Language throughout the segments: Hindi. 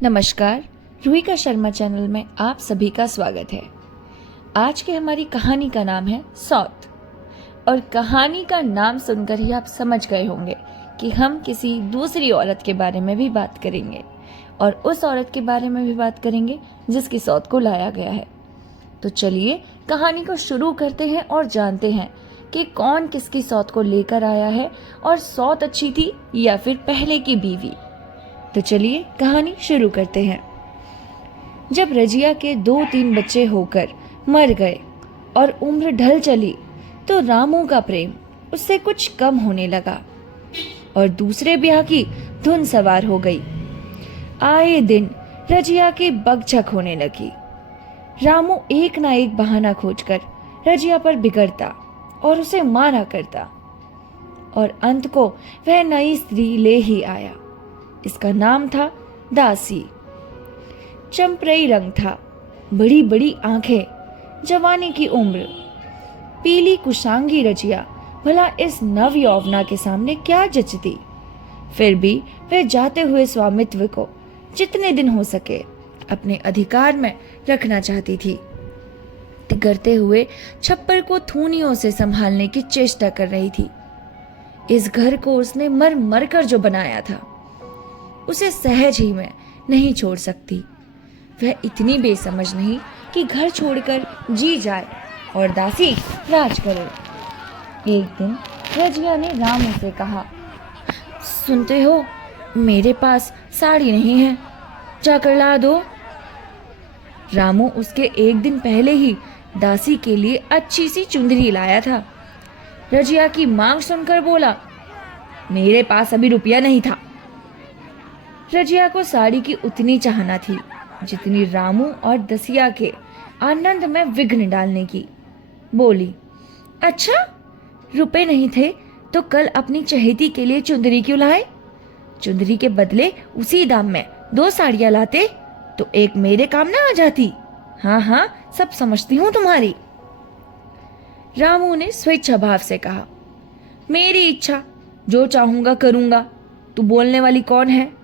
नमस्कार, रूहिका शर्मा चैनल में आप सभी का स्वागत है। आज की हमारी कहानी का नाम है सौत। और कहानी का नाम सुनकर ही आप समझ गए होंगे कि हम किसी दूसरी औरत के बारे में भी बात करेंगे और उस औरत के बारे में भी बात करेंगे जिसकी सौत को लाया गया है। तो चलिए कहानी को शुरू करते हैं और जानते हैं कि कौन किसकी सौत को लेकर आया है और सौत अच्छी थी या फिर पहले की बीवी। तो चलिए कहानी शुरू करते हैं। जब रजिया के 2-3 बच्चे होकर मर गए और उम्र ढल चली तो रामू का प्रेम उससे कुछ कम होने लगा और दूसरे ब्याह की धुन सवार हो गई। आए दिन रजिया की बकझक होने लगी। रामू एक ना एक बहाना खोजकर रजिया पर बिगड़ता और उसे मारा करता और अंत को वह नई स्त्री ले ही आया। इसका नाम था दासी। चंपरई रंग था, बड़ी बड़ी आंखें, जवानी की उम्र। पीली कुशांगी रजिया भला इस नव यौवना के सामने क्या जचती। फिर भी वह जाते हुए स्वामित्व को जितने दिन हो सके अपने अधिकार में रखना चाहती थी। तिगरते हुए छप्पर को थूनियों से संभालने की चेष्टा कर रही थी। इस घर को उसने मर मर कर जो बनाया था उसे सहज ही में नहीं छोड़ सकती। वह इतनी बेसमझ नहीं कि घर छोड़कर जी जाए और दासी राज करे। एक दिन रजिया ने रामू से कहा, सुनते हो, मेरे पास साड़ी नहीं है, जाकर ला दो। रामू उसके एक दिन पहले ही दासी के लिए अच्छी सी चुंदरी लाया था। रजिया की मांग सुनकर बोला, मेरे पास अभी रुपया नहीं था। रजिया को साड़ी की उतनी चाहना थी जितनी रामू और दसिया के आनंद में विघ्न डालने की। बोली, अच्छा, रुपए नहीं थे तो कल अपनी चहेती के लिए चुंदरी क्यों लाए? चुंदरी के बदले उसी दाम में 2 साड़ियां लाते तो एक मेरे काम ना आ जाती। हाँ हाँ, सब समझती हूँ तुम्हारी। रामू ने स्वेच्छा भाव से कहा, मेरी इच्छा, जो चाहूंगा करूंगा, तू बोलने वाली कौन है?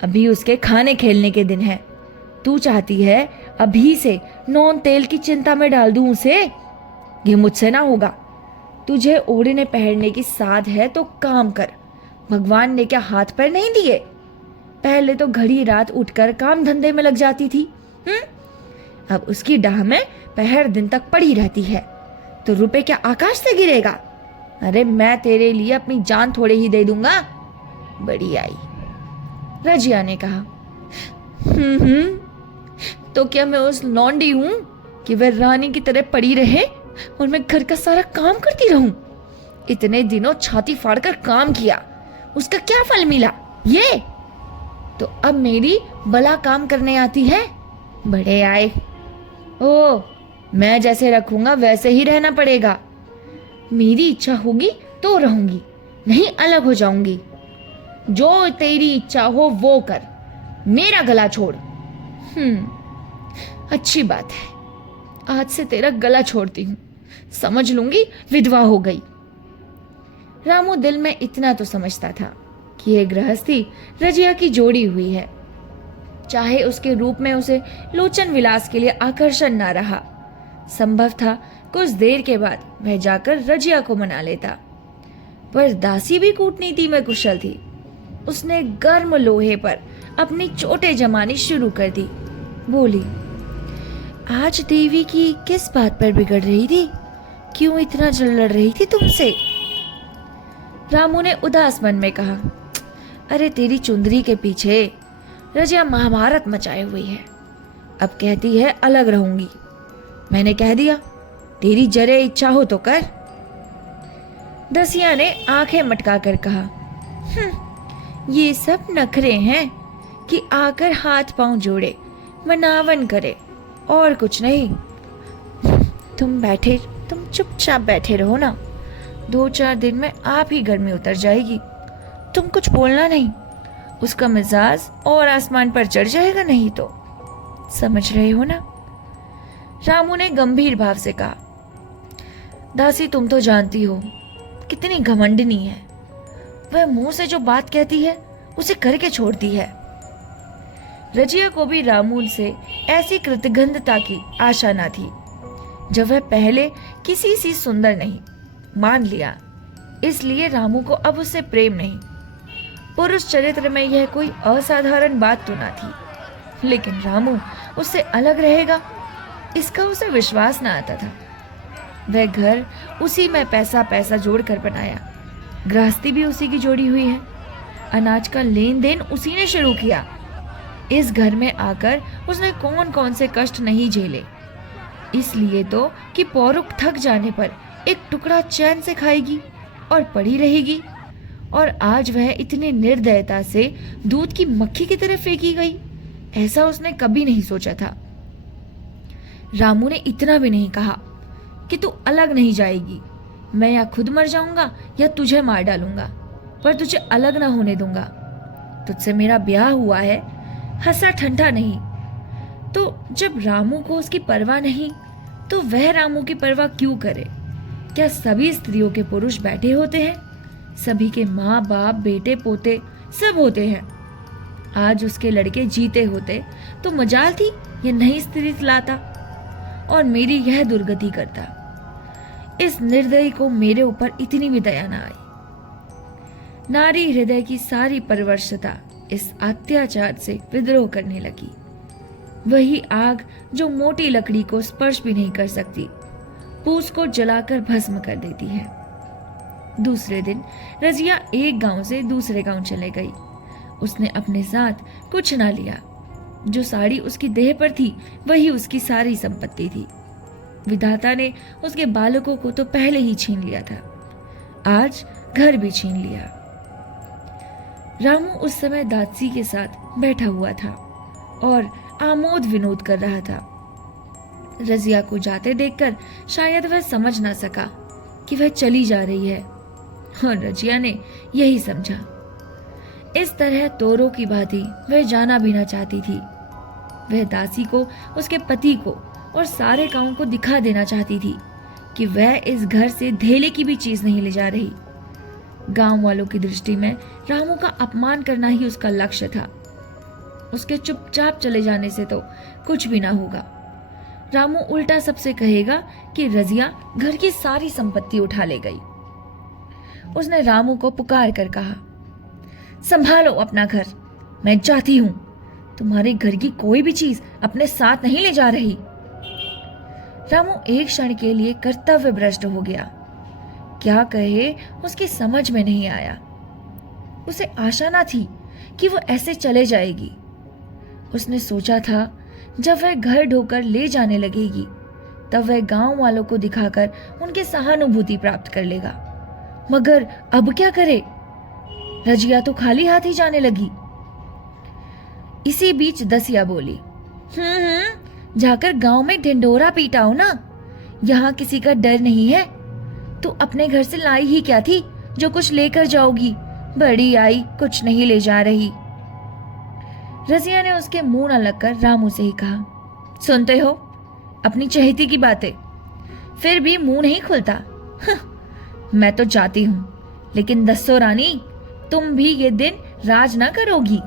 अभी उसके खाने खेलने के दिन है। तू चाहती है अभी से नॉन तेल की चिंता में डाल दूं उसे? ये मुझसे ना होगा। तुझे ओढ़ने पहनने की साध है तो काम कर। भगवान ने क्या हाथ पैर नहीं दिए? पहले तो घड़ी रात उठकर काम धंधे में लग जाती थी। अब उसकी डाह में पहर दिन तक पड़ी रहती है तो रुपए क्या आकाश से गिरेगा? अरे मैं तेरे लिए अपनी जान थोड़े ही दे दूंगा। बड़ी आई। रजिया ने कहा, तो क्या मैं उस लौंडी हूं कि वह रानी की तरह पड़ी रहे और मैं घर का सारा काम करती रहूं? इतने दिनों छाती फाड़कर काम किया, उसका क्या फल मिला? ये तो अब मेरी भला काम करने आती है। बड़े आए। ओ, मैं जैसे रखूंगा वैसे ही रहना पड़ेगा। मेरी इच्छा होगी तो रहूंगी, नहीं अलग हो जाऊंगी। जो तेरी इच्छा हो वो कर, मेरा गला छोड़। अच्छी बात है, आज से तेरा गला छोड़ती हूँ। समझ लूंगी विधवा हो गई। रामू दिल में इतना तो समझता था कि यह गृहस्थी रजिया की जोड़ी हुई है। चाहे उसके रूप में उसे लोचन विलास के लिए आकर्षण ना रहा, संभव था कुछ देर के बाद वह जाकर रजिया को मना लेता। पर दासी भी कूटनीति में कुशल थी। उसने गर्म लोहे पर अपनी चोटें जमानी शुरू कर दी। बोली, आज देवी की किस बात पर बिगड़ रही थी? क्यों इतना जल लड़ रही थी तुमसे? रामू ने उदास मन में कहा, अरे तेरी चुंदरी के पीछे रजिया महाभारत मचाए हुई है। अब कहती है अलग रहूंगी। मैंने कह दिया, तेरी जरे इच्छा हो तो कर। दसिया ने आंखें मटका कर कहा, ये सब नखरे हैं कि आकर हाथ पांव जोड़े मनावन करे और कुछ नहीं। तुम चुपचाप बैठे रहो ना। 2-4 दिन में आप ही गर्मी उतर जाएगी। तुम कुछ बोलना नहीं, उसका मिजाज और आसमान पर चढ़ जाएगा नहीं तो। समझ रहे हो ना? रामू ने गंभीर भाव से कहा, दासी तुम तो जानती हो कितनी घमंडनी है। वह मुंह से जो बात कहती है उसे करके छोड़ती है। रजिया को भी रामू से ऐसी कृतज्ञता की आशा न थी जब वह पहले किसी से सुंदर नहीं। मान लिया, इसलिए रामू को अब उससे प्रेम नहीं। पुरुष चरित्र में यह कोई असाधारण बात तो ना थी, लेकिन रामू उससे अलग रहेगा इसका उसे विश्वास न आता था। वह घर उसी में पैसा जोड़कर बनाया, गृहस्थी भी उसी की जोड़ी हुई है, अनाज का लेन देन उसी ने शुरू किया। इस घर में आकर उसने कौन कौन से कष्ट नहीं झेले, इसलिए तो कि पौरुख थक जाने पर एक टुकड़ा चैन से खाएगी और पड़ी रहेगी, और आज वह इतनी निर्दयता से दूध की मक्खी की तरफ फेंकी गई, ऐसा उसने कभी नहीं सोचा था। रामू ने इतना भी नहीं कहा कि तू अलग नहीं जाएगी, मैं या खुद मर जाऊंगा या तुझे मार डालूंगा, पर तुझे अलग ना होने दूंगा। तुझसे मेरा ब्याह हुआ है, हंसा ठंडा नहीं। तो जब रामू को उसकी परवाह नहीं, तो वह रामू की परवाह क्यों करे? क्या सभी स्त्रियों के पुरुष बैठे होते हैं? सभी के माँ बाप बेटे पोते सब होते हैं। आज उसके लड़के जीते होते तो मजाल थी ये नई स्त्री लाता और मेरी यह दुर्गति करता। इस निर्दयी को मेरे ऊपर इतनी भी दया न आई। नारी हृदय की सारी परवशता इस अत्याचार से विद्रोह करने लगी। वही आग जो मोटी लकड़ी को स्पर्श भी नहीं कर सकती, पूस को जलाकर भस्म कर देती है। दूसरे दिन रजिया एक गांव से दूसरे गांव चले गई। उसने अपने साथ कुछ ना लिया। जो साड़ी उसकी देह पर थी वही उसकी सारी संपत्ति थी। विधाता ने उसके बालकों को तो पहले ही छीन लिया था, आज घर भी छीन लिया। रामू उस समय दासी के साथ बैठा हुआ था और आमोद विनोद कर रहा था। रजिया को जाते देखकर शायद वह समझ ना सका कि वह चली जा रही है, और रजिया ने यही समझा। इस तरह तोरों की भांति वह जाना भी ना चाहती थी। वह दासी को, उसके पति को और सारे गांव को दिखा देना चाहती थी कि वह इस घर से धेले की भी चीज नहीं ले जा रही। गांव वालों की दृष्टि में रामू का अपमान करना ही उसका लक्ष्य था। उसके चुपचाप चले जाने से तो कुछ भी ना होगा। रामू उल्टा सबसे कहेगा कि रजिया घर की सारी संपत्ति उठा ले गई। उसने रामू को पुकार कर कहा, संभालो अपना घर, मैं चाहती हूं। तुम्हारे घर की कोई भी चीज अपने साथ नहीं ले जा रही। रामू एक क्षण के लिए कर्तव्य भ्रष्ट हो गया। क्या कहे उसकी समझ में नहीं आया। उसे आशा ना थी कि वो ऐसे चले जाएगी। उसने सोचा था जब वह घर ढोकर ले जाने लगेगी तब वह गांव वालों को दिखाकर उनके सहानुभूति प्राप्त कर लेगा, मगर अब क्या करे? रजिया तो खाली हाथ ही जाने लगी। इसी बीच दसिया बोली, जाकर गांव में ढिंढोरा पीटाओ ना, यहाँ किसी का डर नहीं है। तू अपने घर से लाई ही क्या थी जो कुछ लेकर जाओगी? बड़ी आई, कुछ नहीं ले जा रही। रजिया ने उसके मुंह न लगकर रामू से ही कहा, सुनते हो अपनी चहेती की बातें, फिर भी मुंह नहीं खुलता। मैं तो जाती हूं, लेकिन दस्सो रानी, तुम भी ये दिन राज ना करोगी।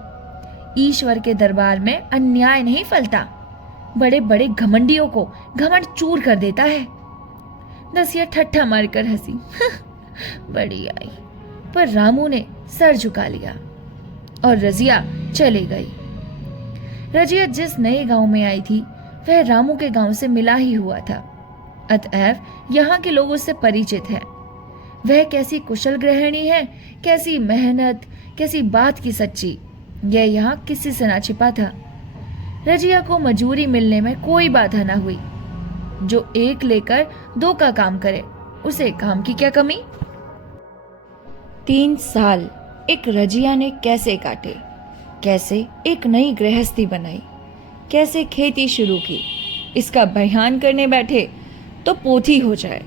ईश्वर के दरबार में अन्याय नहीं फलता, बड़े बड़े घमंडियों को घमंड चूर कर देता है। दसिया ठट्ठा मारकर हंसी, बड़ी आई। पर रामू ने सर झुका लिया और रजिया चली गई। रजिया जिस नए गांव में आई थी वह रामू के गांव से मिला ही हुआ था, अतएव यहाँ के लोग उससे परिचित हैं। वह कैसी कुशल गृहिणी है, कैसी मेहनत, कैसी बात की सच्ची, यह यहाँ किसी से ना छिपा था। रजिया को मजूरी मिलने में कोई बाधा ना हुई। जो एक लेकर दो का काम करे, उसे काम की क्या कमी। 3 साल एक रजिया ने कैसे काटे, कैसे एक नई गृहस्थी बनाई, कैसे खेती शुरू की, इसका बयान करने बैठे तो पोथी हो जाए।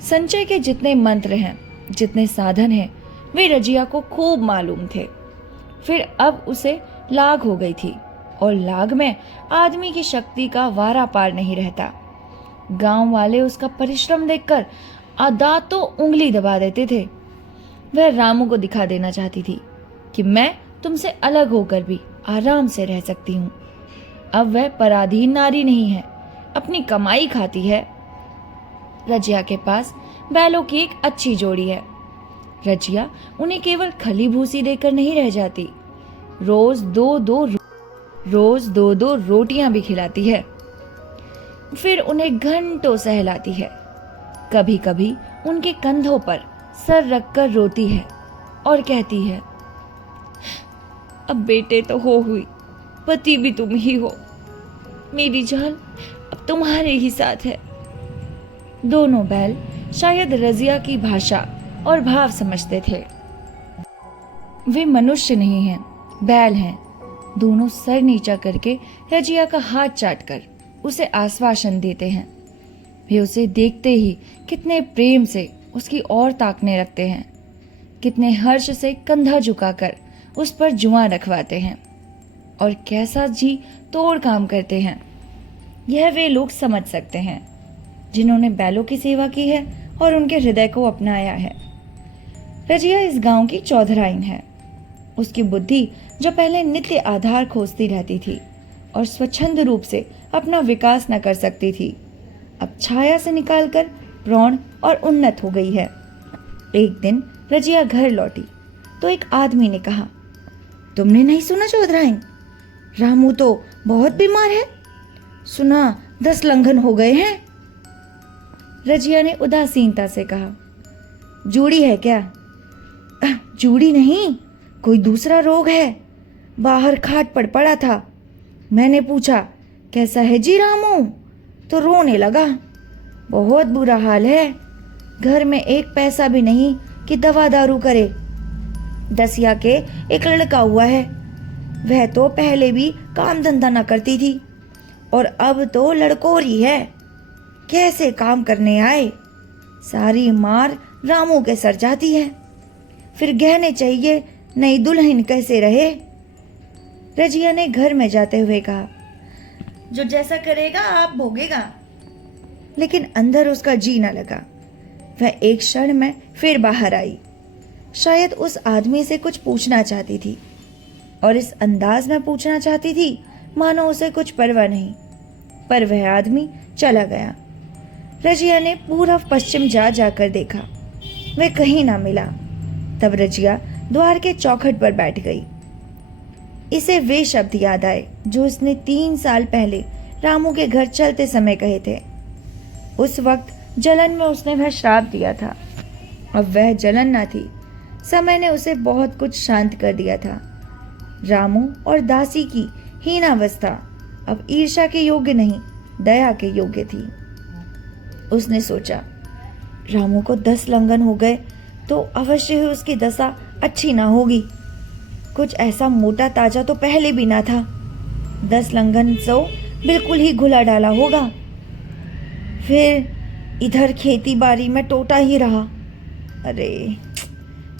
संचय के जितने मंत्र हैं, जितने साधन हैं, वे रजिया को खूब मालूम थे। फिर अब उसे लाग हो गई थी, और लाग में आदमी की शक्ति का वारा पार नहीं रहता। गांव वाले उसका परिश्रम देखकर दांतों उंगली दबा देते थे। वह रामू को दिखा देना चाहती थी कि मैं तुमसे अलग होकर भी आराम से रह सकती हूँ। अब वह पराधीन नारी नहीं है, अपनी कमाई खाती है। रजिया के पास बैलों की एक अच्छी जोड़ी है। रजिया उन्हें केवल खली भूसी देकर नहीं रह जाती, रोज दो दो रोटियां भी खिलाती है। फिर उन्हें घंटों सहलाती है। कभी कभी उनके कंधों पर सर रखकर रोती है और कहती है, अब बेटे तो हो हुई, पति भी तुम ही हो, मेरी जान अब तुम्हारे ही साथ है। दोनों बैल शायद रजिया की भाषा और भाव समझते थे। वे मनुष्य नहीं हैं, बैल हैं। दोनों सर नीचा करके रजिया का हाथ चाटकर उसे आश्वासन देते हैं। वे उसे देखते ही कितने प्रेम से उसकी ओर ताकने लगते हैं, कितने हर्ष से कंधा झुकाकर उस पर जुआ रखवाते हैं और कैसा जी तोड़ काम करते हैं। यह वे लोग समझ सकते हैं जिन्होंने बैलों की सेवा की है और उनके हृदय को अपनाया है। रजिया इस गांव की चौधराइन है। उसकी बुद्धि जो पहले नित्य आधार खोजती रहती थी और स्वच्छंद रूप से अपना विकास न कर सकती थी, अब छाया से निकालकर प्रौढ़ और उन्नत हो गई है। एक दिन रजिया घर लौटी तो एक आदमी ने कहा, तुमने नहीं सुना चौधराइन, रामू तो बहुत बीमार है, सुना 10 लंघन हो गए हैं। रजिया ने उदासीनता से कहा, जूड़ी है क्या? जूड़ी नहीं, कोई दूसरा रोग है, बाहर खाट पर पड़ा था। मैंने पूछा, कैसा है जी रामू? तो रोने लगा, बहुत बुरा हाल है, घर में एक पैसा भी नहीं कि दवा दारू करे। दसिया के एक लड़का हुआ है, वह तो पहले भी काम धंधा न करती थी और अब तो लड़कोरी है। कैसे काम करने आए, सारी मार रामू के सर जाती है। फिर गहने चाहिए, नई दुल्हन कैसे रहे? रजिया ने घर में जाते हुए कहा, जो जैसा करेगा आप भोगेगा। लेकिन अंदर उसका जी न लगा। वह एक क्षण में फिर बाहर आई। शायद उस आदमी से कुछ पूछना चाहती थी और इस अंदाज में पूछना चाहती थी मानो उसे कुछ परवाह नहीं, पर वह आदमी चला गया। रजिया ने पूर्व पश्चिम जा जाकर देखा, वह कहीं ना मिला। तब रजिया द्वार के चौखट पर बैठ गई। इसे वे शब्द याद आए जो उसने 3 साल पहले रामू के घर चलते समय कहे थे। उस वक्त जलन में उसने वह श्राप दिया था। अब वह जलन न थी, समय ने उसे बहुत कुछ शांत कर दिया था। रामू और दासी की हीनावस्था अब ईर्ष्या के योग्य नहीं, दया के योग्य थी। उसने सोचा, रामू को 10 लंघन हो गए तो अवश्य ही उसकी दशा अच्छी ना होगी। कुछ ऐसा मोटा ताजा तो पहले भी ना था। 10 लंघन तो बिल्कुल ही घुला डाला होगा। फिर इधर खेती बाड़ी में टोटा ही रहा। अरे,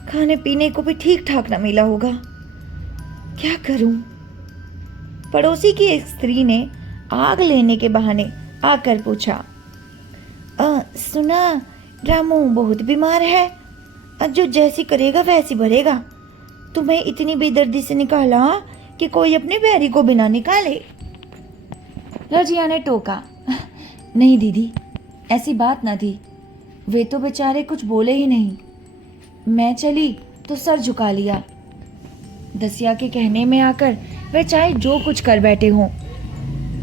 खाने पीने को भी ठीक ठाक ना मिला होगा। क्या करूं? पड़ोसी की एक स्त्री ने आग लेने के बहाने आकर पूछा, सुना रामू बहुत बीमार है, जो जैसी करेगा वैसी भरेगा। तुम्हें इतनी बेदर्दी से निकाला कि कोई अपने बैरी को बिना निकाले। रजिया ने टोका, नहीं दीदी, ऐसी बात ना थी। वे तो बेचारे कुछ बोले ही नहीं। मैं चली तो सर झुका लिया। दसिया के कहने में आकर वे चाहे जो कुछ कर बैठे हों,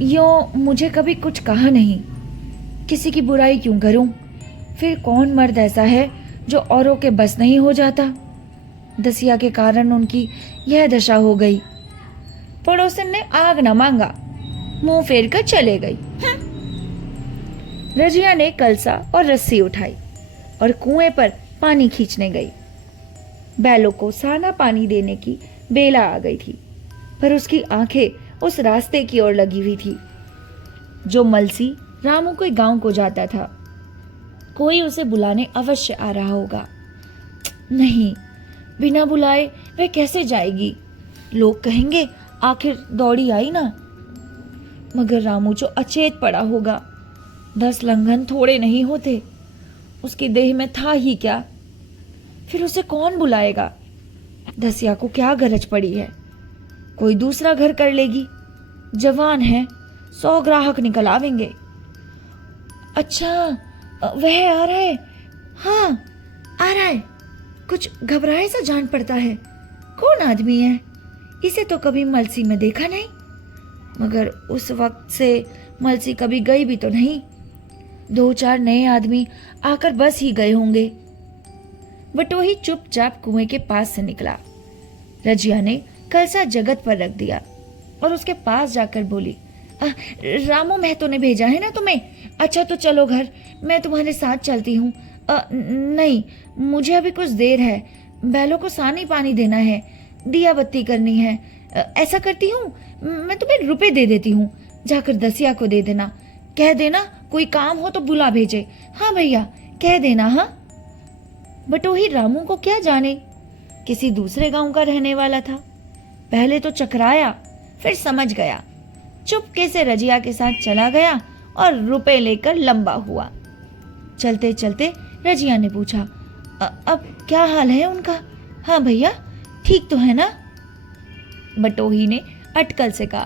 यो मुझे कभी कुछ कहा नहीं। किसी की बुराई क्यों करूं? फिर कौन मर्द ऐसा है जो औरों के बस नहीं हो जाता? दसिया के कारण उनकी यह दशा हो गई। पड़ोसन ने आग न मांगा, मुंह फेर कर चले गई। रजिया ने कलसा और रस्सी उठाई और कुएं पर पानी खींचने गई। बैलों को साना पानी देने की बेला आ गई थी, पर उसकी आंखें उस रास्ते की ओर लगी हुई थी जो मलसी रामू के गांव को जाता था। कोई उसे बुलाने अवश्य आ रहा होगा। नहीं, बिना बुलाए वह कैसे जाएगी? लोग कहेंगे आखिर दौड़ी आई ना। मगर रामू जो अचेत पड़ा होगा। 10 लंघन थोड़े नहीं होते। उसकी देह में था ही क्या? फिर उसे कौन बुलाएगा? दसिया को क्या गरज पड़ी है? कोई दूसरा घर कर लेगी। जवान है, 100 ग्राहक निकल आवेंगे। अच्छा, वह आ रहा है। हाँ, आ रहा है। कुछ घबराए सा जान पड़ता है। कौन आदमी है? इसे तो कभी मलसी में देखा नहीं, मगर उस वक्त से मलसी कभी गई भी तो नहीं। 2-4 नए आदमी आकर बस ही गए होंगे। बटोही चुपचाप कुएं के पास से निकला। रजिया ने कलसा जगत पर रख दिया और उसके पास जाकर बोली, रामू महतो ने भेजा है ना तुम्हें? अच्छा तो चलो घर, मैं तुम्हारे साथ चलती हूँ। नहीं, मुझे अभी कुछ देर है। बैलों को सानी पानी देना है, दिया बत्ती करनी है। ऐसा करती हूँ, मैं तुम्हें रुपए दे देती हूँ, जाकर दसिया को दे देना। कह देना कोई काम हो तो बुला भेजे। हाँ भैया, कह देना। हाँ। बटोही रामू को क्या जाने, किसी दूसरे गांव का रहने वाला था। पहले तो चकराया, फिर समझ गया। चुपके से रजिया के साथ चला गया और रुपए लेकर लंबा हुआ। चलते चलते रजिया ने पूछा, अब क्या हाल है उनका? हाँ भैया, ठीक तो है ना? बटोही ने अटकल से कहा,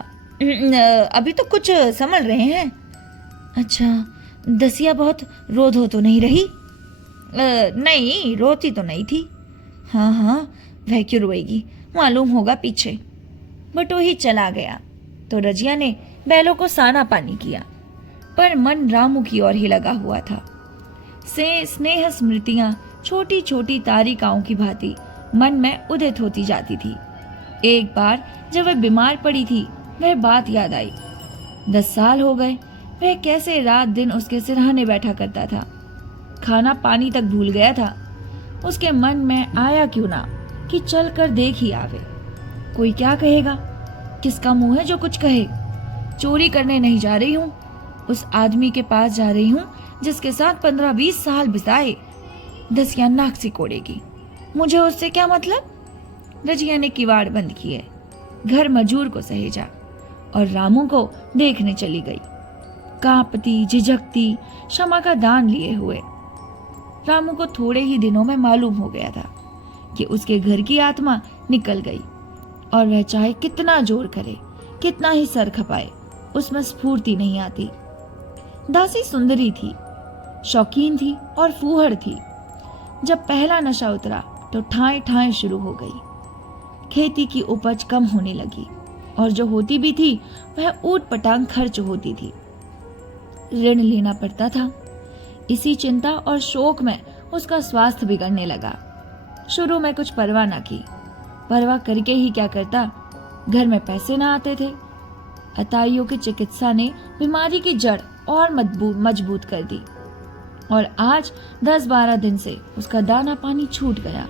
अभी तो कुछ संभल रहे हैं। अच्छा, दसिया बहुत रोध हो तो नहीं रही? नहीं, रोती तो नहीं थी। हाँ हाँ, वह क्यों रोएगी, मालूम होगा पीछे। बटोही चला गया तो रजिया ने बैलों को साना पानी किया, पर मन रामू की ओर ही लगा हुआ था। से स्नेह स्मृतियां छोटी छोटी तारिकाओं की भांति मन में उदित होती जाती थी। एक बार जब वह बीमार पड़ी थी, वह बात याद आई। 10 साल हो गए, वह कैसे रात दिन उसके सिरहाने बैठा करता था। खाना पानी तक भूल गया था। उसके मन में आया क्यों ना कि चल कर देख ही आवे। कोई क्या कहेगा, किसका मुंह है जो कुछ कहे। चोरी करने नहीं जा रही हूँ, उस आदमी के पास जा रही हूँ जिसके साथ 15-20 साल बिताए। दसिया नाक से कोड़ेगी, मुझे उससे क्या मतलब। रजिया ने किवाड़ बंद किए, घर मजूर को सहेजा और रामू को देखने चली गई, कांपती झिझकती, क्षमा का दान लिए हुए। रामू को थोड़े ही दिनों में मालूम हो गया था कि उसके घर की आत्मा निकल गई और वह चाहे कितना जोर करे, कितना ही सर खपाए, उसमें स्फूर्ति नहीं आती। दासी सुंदरी थी, शौकीन थी और फूहड़ थी। जब पहला नशा उतरा तो ठाए ठाए शुरू हो गई। खेती की उपज कम होने लगी और जो होती भी थी वह ऊट पटांग खर्च होती थी। ऋण लेना पड़ता था। इसी चिंता और शोक में उसका स्वास्थ्य बिगड़ने लगा। शुरू में कुछ परवाह न की, परवाह करके ही क्या करता, घर में पैसे ना आते थे। अताइयों की चिकित्सा ने बीमारी की जड़ और मजबूत कर दी और आज 10-12 दिन से उसका दाना पानी छूट गया।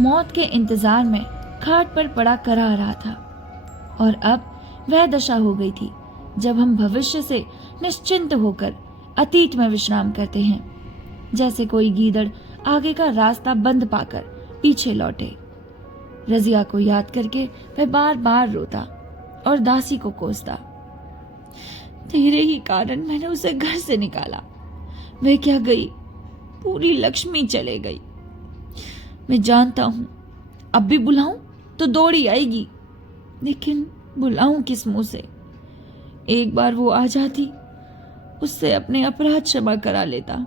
मौत के इंतजार में खाट पर पड़ा करा रहा था और अब वह दशा हो गई थी जब हम भविष्य से निश्चिंत होकर अतीत में विश्राम करते हैं, जैसे कोई गीदड़ आगे का रास्ता बंद पाकर पीछे लौटे। रजिया को याद करके वह बार बार रोता और दासी को कोसता, तेरे ही कारण मैंने उसे घर से निकाला। वह क्या गई, पूरी लक्ष्मी चले गई। मैं जानता हूं अब भी बुलाऊं तो दौड़ी आएगी, लेकिन बुलाऊं किस मुंह से। एक बार वो आ जाती, उससे अपने अपराध क्षमा करा लेता,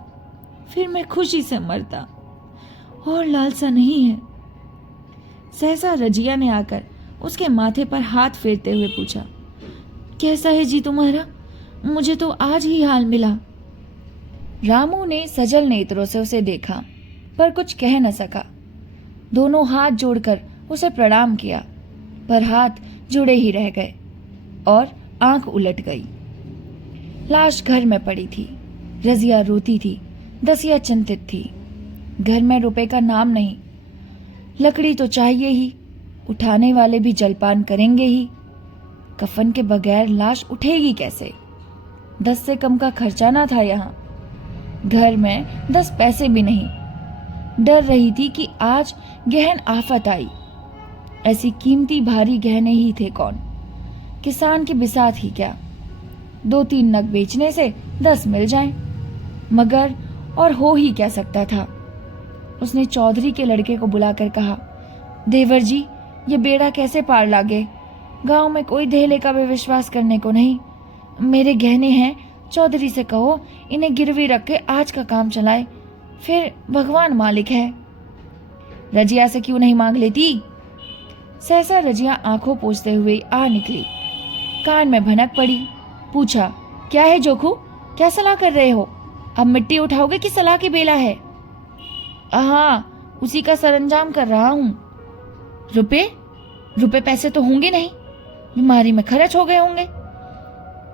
फिर मैं खुशी से मरता। और लालसा नहीं है। सहसा रजिया ने आकर उसके माथे पर हाथ फेरते हुए पूछा, कैसा है जी तुम्हारा? मुझे तो आज ही हाल मिला। रामू ने सजल नेत्रों से उसे देखा पर कुछ कह न सका। दोनों हाथ जोड़कर उसे प्रणाम किया, पर हाथ जुड़े ही रह गए और आंख उलट गई। लाश घर में पड़ी थी। रजिया रोती थी, दसिया चिंतित थी। घर में रुपए का नाम नहीं। लकड़ी तो चाहिए ही, उठाने वाले भी जलपान करेंगे ही। कफन के बगैर लाश उठेगी कैसे? 10 से कम का खर्चा ना था यहाँ। घर में 10 पैसे भी नहीं। डर रही थी कि आज गहन आफत आई। ऐसी कीमती भारी गहने ही थे कौन? किसान की बिसात ही क्या? 2-3 नग बेचने से 10 मिल जाएं, मगर और हो ही क्या सकता था। उसने चौधरी के लड़के को बुलाकर कहा, देवर जी, ये बेड़ा कैसे पार लागे? गांव में कोई धेले का भी विश्वास करने को नहीं। मेरे गहने हैं, चौधरी से कहो इन्हें गिरवी रख के आज का काम चलाए, फिर भगवान मालिक है। रजिया से क्यों नहीं मांग लेती? सहसा रजिया आंखों पोंछते हुए आ निकली। कान में भनक पड़ी। पूछा, क्या है जोखू, क्या सलाह कर रहे हो? अब मिट्टी उठाओगे कि सलाह की बेला है? हाँ, उसी का सरंजाम कर रहा हूं। रुपए पैसे तो होंगे नहीं, बीमारी में खर्च हो गए होंगे।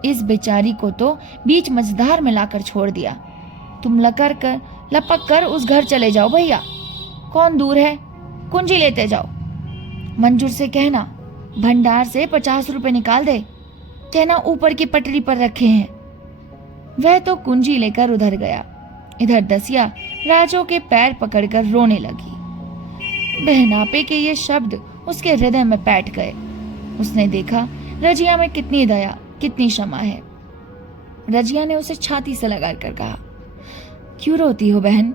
इस बेचारी को तो बीच मझधार में लाकर छोड़ दिया। तुम लपक कर उस घर चले जाओ भैया। कौन दूर है, कुंजी लेते जाओ। मंजूर से कहना भंडार से 50 रुपए निकाल दे, कहना ऊपर की पटरी पर रखे हैं। वह तो कुंजी लेकर उधर गया। इधर दसिया राजो के पैर पकड़कर रोने लगी। बहनापे के ये शब्द उसके हृदय में बैठ गए। उसने देखा रजिया में कितनी दया, कितनी क्षमा है। रजिया ने उसे छाती से लगाकर कहा, क्यों रोती हो बहन?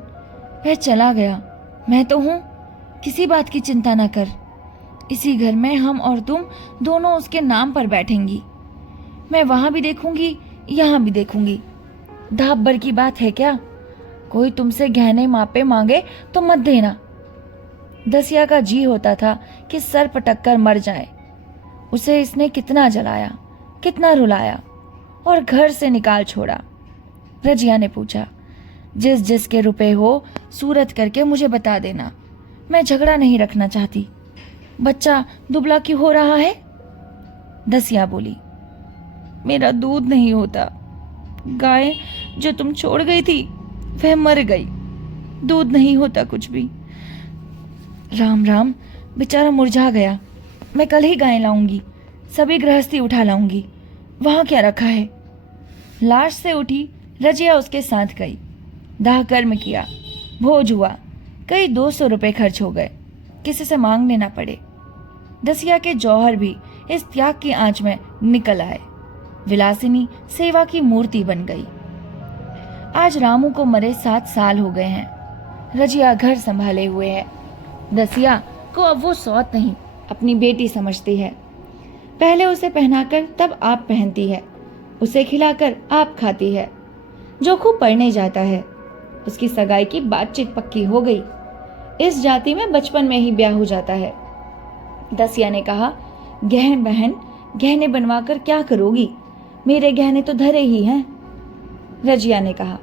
वह चला गया, मैं तो हूं, किसी बात की चिंता न कर। इसी घर में हम और तुम दोनों उसके नाम पर बैठेंगी। मैं वहां भी देखूंगी, यहां भी देखूंगी। धाप भर की बात है क्या? कोई तुमसे गहने मापे मांगे तो मत देना। दसिया का जी होता था कि सर पटक कर मर जाए। उसे इसने कितना जलाया, कितना रुलाया और घर से निकाल छोड़ा। रजिया ने पूछा, जिस जिसके रुपए हो सूरत करके मुझे बता देना। मैं झगड़ा नहीं रखना चाहती। बच्चा दुबला क्यों हो रहा है? दसिया बोली, मेरा दूध नहीं होता। गाय जो तुम छोड़ गई थी वह मर गई, दूध नहीं होता कुछ भी। राम राम, बेचारा मुरझा गया। मैं कल ही गाय लाऊंगी, सभी गृहस्थी उठा लाऊंगी। वहां क्या रखा है? लाश से उठी रजिया उसके साथ गई। दाह कर्म किया, भोज हुआ, कई 200 रुपए खर्च हो गए, किसी से मांगने ना पड़े। दसिया के जौहर भी इस त्याग की आंच में निकल आए। विलासिनी सेवा की मूर्ति बन गई। आज रामू को मरे 7 साल हो गए हैं। रजिया घर संभाले हुए है। दसिया को अब वो सौत नहीं, अपनी बेटी समझती है। पहले उसे पहनाकर तब आप पहनती है, उसे खिलाकर आप खाती है। जोखू पढ़ने जाता है, उसकी सगाई की बातचीत पक्की हो गई। इस जाति में बचपन में ही ब्याह हो जाता है। दसिया ने कहा, बहन गहने बनवाकर क्या करोगी? मेरे गहने तो धरे ही हैं। रजिया ने कहा,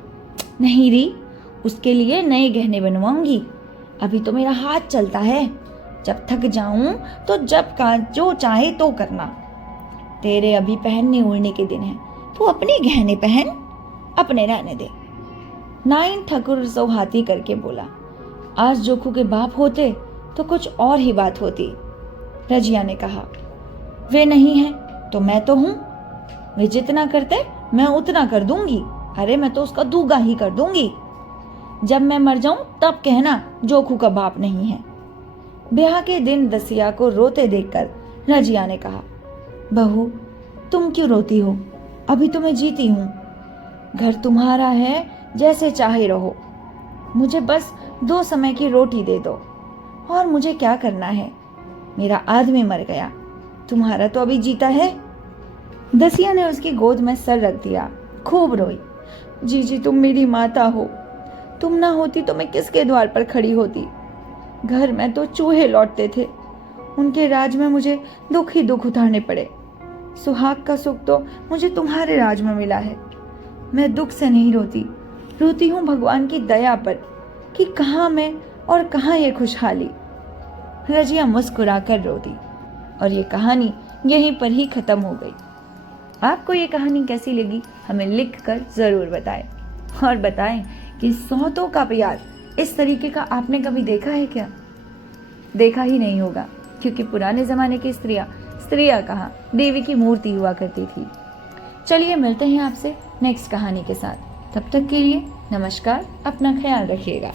नहीं री, उसके लिए नए गहने बनवाऊंगी। अभी तो मेरा हाथ चलता है, जब थक जाऊं तो जब का जो चाहे तो करना। तेरे अभी पहनने ओढ़ने के दिन हैं, तू अपने गहने पहन, अपने रहने दे। नाइन ठकुर सौहाती करके बोला, आज जोखू के बाप होते तो कुछ और ही बात होती। रजिया ने कहा, वे नहीं है तो मैं तो हूं, वे जितना करते मैं उतना कर दूंगी। अरे मैं तो उसका दूगा ही कर दूंगी। जब मैं मर जाऊं तब कहना जोखू का बाप नहीं है। ब्याह के दिन दसिया को रोते देखकर रजिया ने कहा, बहू तुम क्यों रोती हो? अभी तो मैं जीती हूं। घर तुम्हारा है, जैसे चाहे रहो। मुझे बस 2 समय की रोटी दे दो, और मुझे क्या करना है? मेरा आदमी मर गया, तुम्हारा तो अभी जीता है। दसिया ने उसकी गोद में सर रख दिया, खूब रोई। जीजी तुम मेरी माता हो, तुम ना होती तो मैं किसके द्वार पर खड़ी होती? घर में तो चूहे लौटते थे, उनके राज में मुझे दुख ही दुख उठाने पड़े। सुहाग का सुख तो मुझे तुम्हारे राज में मिला है। मैं दुख से नहीं रोती, रोती हूँ भगवान की दया पर कि कहाँ मैं और कहाँ ये खुशहाली। रजिया मुस्कुराकर रो दी और ये कहानी यहीं पर ही खत्म हो गई। आपको ये कहानी कैसी लगी हमें लिख कर ज़रूर बताएं, और बताएं कि सौतों का प्यार इस तरीके का आपने कभी देखा है क्या? देखा ही नहीं होगा, क्योंकि पुराने ज़माने की स्त्रियाँ कहाँ देवी की मूर्ति हुआ करती थी। चलिए मिलते हैं आपसे नेक्स्ट कहानी के साथ। तब तक के लिए नमस्कार, अपना ख्याल रखिएगा।